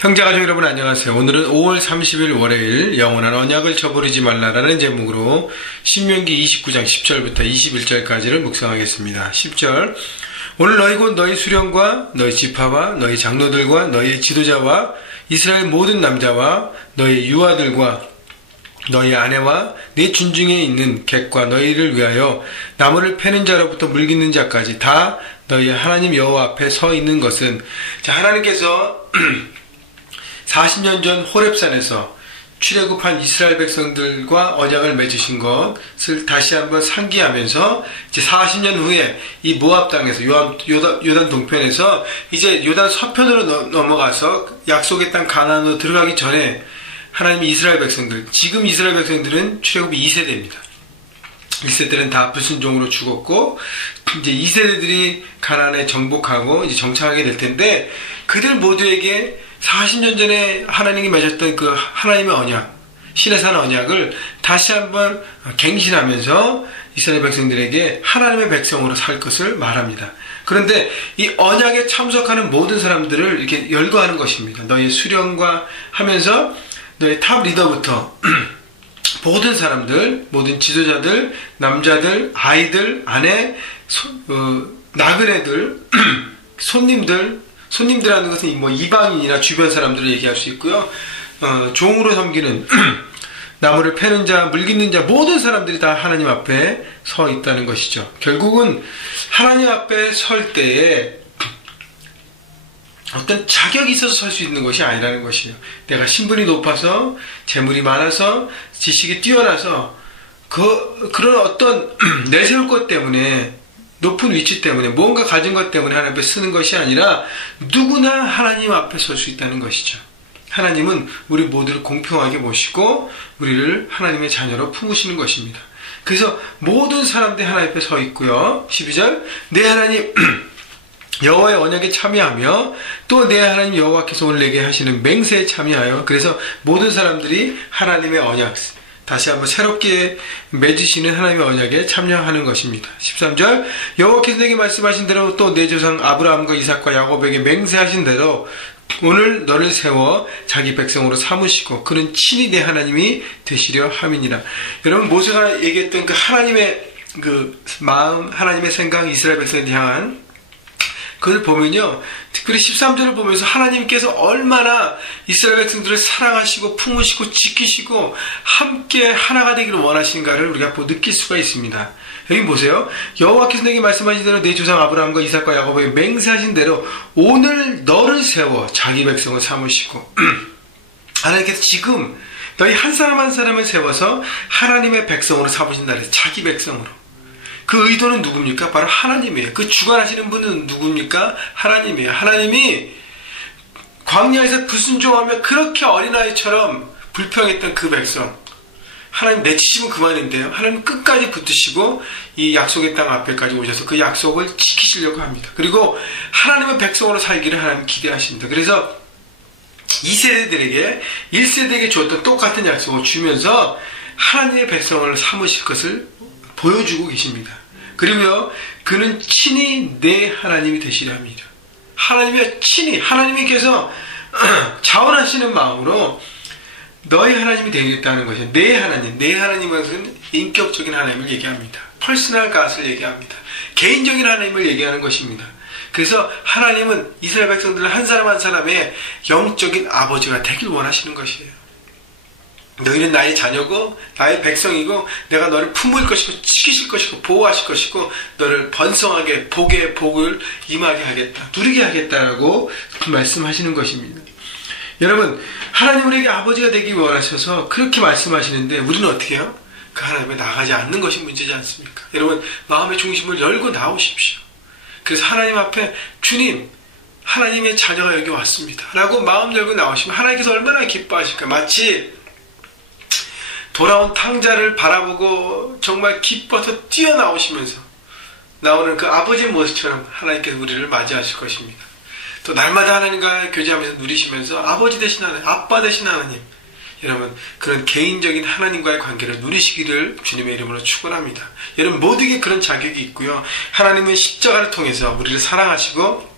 형제가족 여러분 안녕하세요. 오늘은 5월 30일 월요일 영원한 언약을 저버리지 말라라는 제목으로 신명기 29장 10절부터 21절까지를 묵상하겠습니다. 10절 오늘 너희 곧 너희 수령과 너희 지파와 너희 장로들과 너희 지도자와 이스라엘 모든 남자와 너희 유아들과 너희 아내와 네 준중에 있는 객과 너희를 위하여 나무를 패는 자로부터 물깃는 자까지 다 너희 하나님 여호와 앞에 서 있는 것은 하나님께서 40년 전 호렙산에서 출애굽한 이스라엘 백성들과 언약을 맺으신 것을 다시 한번 상기하면서 이제 40년 후에 이 모압 땅에서 요단 동편에서 이제 요단 서편으로 넘어가서 약속의 땅 가나안으로 들어가기 전에 하나님이 이스라엘 백성들, 지금 이스라엘 백성들은 출애굽이 2세대입니다. 1세대는 다 불순종으로 죽었고 이제 2세대들이 가나안에 정복하고 이제 정착하게 될 텐데 그들 모두에게 40년 전에 하나님이 맺었던 그 하나님의 언약, 시내산 언약을 다시 한번 갱신하면서 이스라엘 백성들에게 하나님의 백성으로 살 것을 말합니다. 그런데 이 언약에 참석하는 모든 사람들을 이렇게 열거하는 것입니다. 너의 수령과 하면서 너의 탑 리더부터 모든 사람들, 모든 지도자들, 남자들, 아이들, 아내, 나그네들, 손님들하는 것은 뭐 이방인이나 주변 사람들을 얘기할 수 있고요. 종으로 섬기는 나무를 패는 자, 물깃는 자 모든 사람들이 다 하나님 앞에 서 있다는 것이죠. 결국은 하나님 앞에 설 때에 어떤 자격이 있어서 설 수 있는 것이 아니라는 것이에요. 내가 신분이 높아서 재물이 많아서 지식이 뛰어나서 그런 어떤 내세울 것 때문에 높은 위치 때문에 뭔가 가진 것 때문에 하나님 앞에 쓰는 것이 아니라 누구나 하나님 앞에 설 수 있다는 것이죠. 하나님은 우리 모두를 공평하게 모시고 우리를 하나님의 자녀로 품으시는 것입니다. 그래서 모든 사람들이 하나님 앞에 서 있고요. 12절 내 하나님 여호와의 언약에 참여하며 또 내 하나님 여호와께서 오늘 내게 하시는 맹세에 참여하여 그래서 모든 사람들이 하나님의 언약 다시 한번 새롭게 맺으시는 하나님의 언약에 참여하는 것입니다. 13절 여호와께서 내게 말씀하신 대로 또 내 조상 아브라함과 이삭과 야곱에게 맹세하신 대로 오늘 너를 세워 자기 백성으로 삼으시고 그는 친히 내 하나님이 되시려 함이니라. 여러분 모세가 얘기했던 그 하나님의 그 마음, 하나님의 생각, 이스라엘 백성을 향한 그걸 보면요. 특별히 13절을 보면서 하나님께서 얼마나 이스라엘 백성들을 사랑하시고 품으시고 지키시고 함께 하나가 되기를 원하시는가를 우리가 느낄 수가 있습니다. 여기 보세요. 여호와께서 내게 말씀하신 대로 내 조상 아브라함과 이삭과 야곱에게 맹세하신 대로 오늘 너를 세워 자기 백성을 삼으시고 하나님께서 지금 너희 한 사람 한 사람을 세워서 하나님의 백성으로 삼으신다 그래서 자기 백성으로. 그 의도는 누굽니까? 바로 하나님이에요. 그 주관하시는 분은 누굽니까? 하나님이에요. 하나님이 광야에서 불순종하며 그렇게 어린아이처럼 불평했던 그 백성. 하나님 내치시면 그만인데요. 하나님 끝까지 붙으시고 이 약속의 땅 앞에까지 오셔서 그 약속을 지키시려고 합니다. 그리고 하나님의 백성으로 살기를 하나님 기대하십니다. 그래서 2세대들에게 1세대에게 줬던 똑같은 약속을 주면서 하나님의 백성을 삼으실 것을 보여주고 계십니다. 그리고요, 그는 친히 내 하나님이 되시려 합니다. 하나님께서 자원하시는 마음으로 너희 하나님이 되겠다는 것이에요. 내 하나님은 인격적인 하나님을 얘기합니다. 퍼스널 갓을 얘기합니다. 개인적인 하나님을 얘기하는 것입니다. 그래서 하나님은 이스라엘 백성들을 한 사람 한 사람의 영적인 아버지가 되길 원하시는 것이에요. 너희는 나의 자녀고 나의 백성이고 내가 너를 품을 것이고 지키실 것이고 보호하실 것이고 너를 번성하게 복을 임하게 하겠다. 누리게 하겠다라고 말씀하시는 것입니다. 여러분 하나님 우리에게 아버지가 되기 원하셔서 그렇게 말씀하시는데 우리는 어떻게 해요? 그 하나님에 나가지 않는 것이 문제지 않습니까? 여러분 마음의 중심을 열고 나오십시오. 그래서 하나님 앞에 주님 하나님의 자녀가 여기 왔습니다 라고 마음 열고 나오시면 하나님께서 얼마나 기뻐하실까. 마치 돌아온 탕자를 바라보고 정말 기뻐서 뛰어나오시면서 나오는 그 아버지의 모습처럼 하나님께서 우리를 맞이하실 것입니다. 또 날마다 하나님과 교제하면서 누리시면서 아버지 되신 하나님, 아빠 되신 하나님, 여러분 그런 개인적인 하나님과의 관계를 누리시기를 주님의 이름으로 축원합니다. 여러분 모두에게 그런 자격이 있고요. 하나님은 십자가를 통해서 우리를 사랑하시고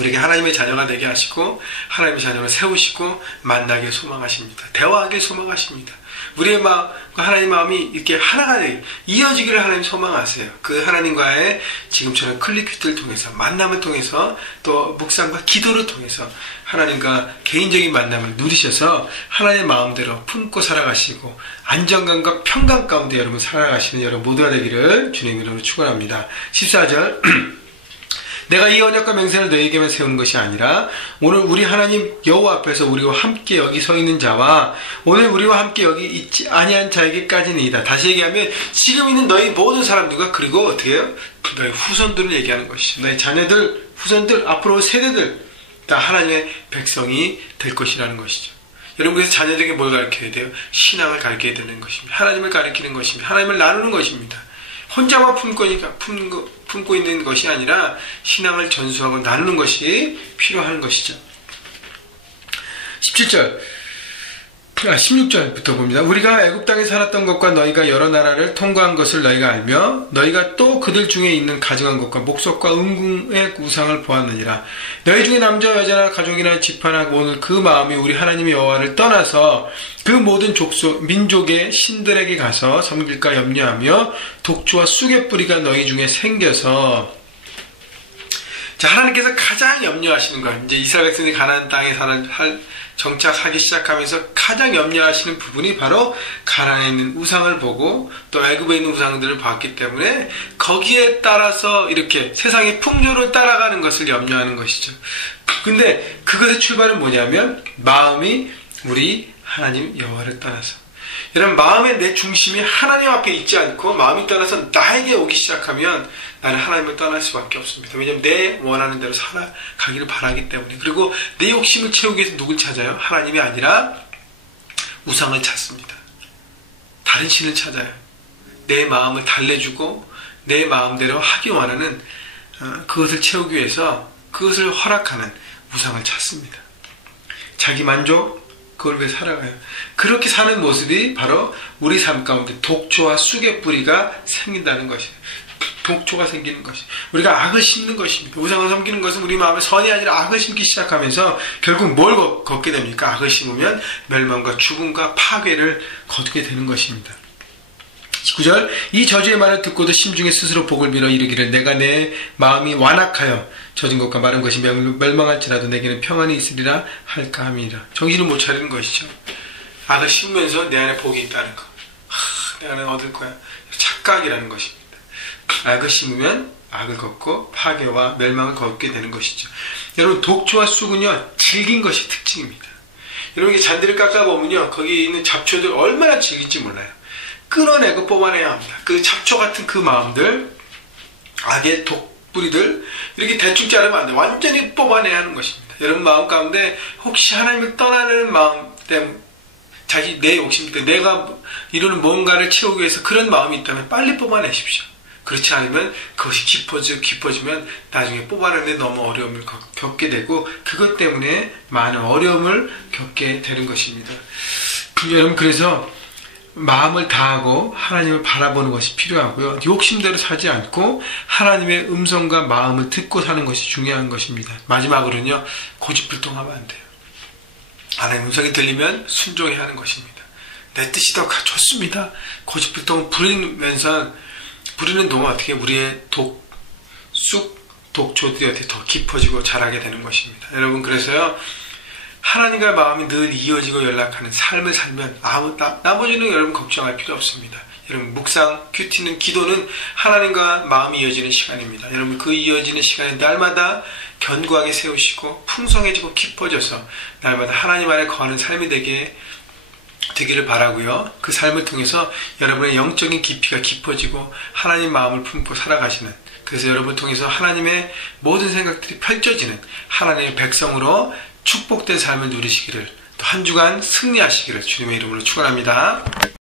우리에게 하나님의 자녀가 되게 하시고 하나님의 자녀를 세우시고 만나게 소망하십니다. 대화하게 소망하십니다. 우리의 마음과 하나님의 마음이 이렇게 하나가 되게 이어지기를 하나님 소망하세요. 그 하나님과의 지금처럼 클릭퀴트를 통해서 만남을 통해서 또 묵상과 기도를 통해서 하나님과 개인적인 만남을 누리셔서 하나님의 마음대로 품고 살아가시고 안정감과 평강 가운데 여러분 살아가시는 여러분 모두가 되기를 주님 이름으로 축원합니다. 14절 내가 이 언약과 맹세를 너희에게만 세우는 것이 아니라 오늘 우리 하나님 여호와 앞에서 우리와 함께 여기 서 있는 자와 오늘 우리와 함께 여기 있지 아니한 자에게까지니이다. 다시 얘기하면 지금 있는 너희 모든 사람들과 그리고 어떻게 해요? 너희 후손들을 얘기하는 것이죠. 너희 자녀들, 후손들, 앞으로 세대들 다 하나님의 백성이 될 것이라는 것이죠. 여러분 그래서 자녀들에게 뭘 가르쳐야 돼요? 신앙을 가르쳐야 되는 것입니다. 하나님을 가르치는 것입니다. 하나님을 나누는 것입니다. 혼자만 품고 있는 것이 아니라 신앙을 전수하고 나누는 것이 필요한 것이죠. 16절부터 봅니다. 우리가 애굽 땅에 살았던 것과 너희가 여러 나라를 통과한 것을 너희가 알며 너희가 또 그들 중에 있는 가증한 것과 목석과 은궁의 우상을 보았느니라. 너희 중에 남자 여자나 가족이나 지파나 오늘 그 마음이 우리 하나님의 여호와를 떠나서 그 모든 민족의 신들에게 가서 섬길까 염려하며 독주와 쑥의 뿌리가 너희 중에 생겨서 자, 하나님께서 가장 염려하시는 것, 이제 이스라엘 백성들이 가나안 땅에 정착하기 시작하면서 가장 염려하시는 부분이 바로 가나안에 있는 우상을 보고 또 애굽에 있는 우상들을 봤기 때문에 거기에 따라서 이렇게 세상의 풍조를 따라가는 것을 염려하는 것이죠. 근데 그것의 출발은 뭐냐면 마음이 우리 하나님 여호와를 떠나서 여러분 마음의 내 중심이 하나님 앞에 있지 않고 마음이 떠나서 나에게 오기 시작하면 나는 하나님을 떠날 수밖에 없습니다. 왜냐하면 내 원하는 대로 살아가기를 바라기 때문에. 그리고 내 욕심을 채우기 위해서 누굴 찾아요? 하나님이 아니라 우상을 찾습니다. 다른 신을 찾아요. 내 마음을 달래주고 내 마음대로 하기 원하는 그것을 채우기 위해서 그것을 허락하는 우상을 찾습니다. 자기 만족 그걸 위해 살아가요. 그렇게 사는 모습이 바로 우리 삶 가운데 독초와 쑥의 뿌리가 생긴다는 것이에요. 독초가 생기는 것이 우리가 악을 심는 것입니다. 우상을 섬기는 것은 우리 마음에 선이 아니라 악을 심기 시작하면서 결국 뭘 걷게 됩니까? 악을 심으면 멸망과 죽음과 파괴를 거두게 되는 것입니다. 19절 이 저주의 말을 듣고도 심중에 스스로 복을 빌어 이르기를 내가 내 마음이 완악하여 젖은 것과 마른 것이 멸망할지라도 내게는 평안이 있으리라 할까 함이니라. 정신을 못 차리는 것이죠. 악을 심으면서 내 안에 복이 있다는 거. 내 안에 얻을 거야. 착각이라는 것입니다. 악을 심으면 악을 걷고 파괴와 멸망을 걷게 되는 것이죠. 여러분 독초와 쑥은요 질긴 것이 특징입니다. 여러분 이게 잔디를 깎아보면요 거기 있는 잡초들 얼마나 질긴지 몰라요. 끌어내고 뽑아내야 합니다. 그 잡초 같은 그 마음들 악의 독뿌리들 이렇게 대충 자르면 안 돼요. 완전히 뽑아내야 하는 것입니다. 여러분 마음 가운데 혹시 하나님을 떠나는 마음 때문에 내 욕심 때문에 내가 이루는 뭔가를 채우기 위해서 그런 마음이 있다면 빨리 뽑아내십시오. 그렇지 않으면 그것이 깊어지면 나중에 뽑아내는데 너무 어려움을 겪게 되고 그것 때문에 많은 어려움을 겪게 되는 것입니다. 여러분 그래서 마음을 다하고 하나님을 바라보는 것이 필요하고요. 욕심대로 사지 않고 하나님의 음성과 마음을 듣고 사는 것이 중요한 것입니다. 마지막으로는요. 고집불통하면 안 돼요. 하나님의 음성이 들리면 순종해야 하는 것입니다. 내 뜻이 더 좋습니다. 고집불통은 부리는 동안 어떻게 우리의 독초들이 어떻게 더 깊어지고 자라게 되는 것입니다. 여러분 그래서요. 하나님과 마음이 늘 이어지고 연락하는 삶을 살면 나머지는 여러분 걱정할 필요 없습니다. 여러분 묵상, 큐티는 기도는 하나님과 마음이 이어지는 시간입니다. 여러분 그 이어지는 시간에 날마다 견고하게 세우시고 풍성해지고 깊어져서 날마다 하나님 안에 거하는 삶이 되기를 바라고요. 그 삶을 통해서 여러분의 영적인 깊이가 깊어지고 하나님 마음을 품고 살아가시는 그래서 여러분을 통해서 하나님의 모든 생각들이 펼쳐지는 하나님의 백성으로 축복된 삶을 누리시기를 또 한 주간 승리하시기를 주님의 이름으로 축원합니다.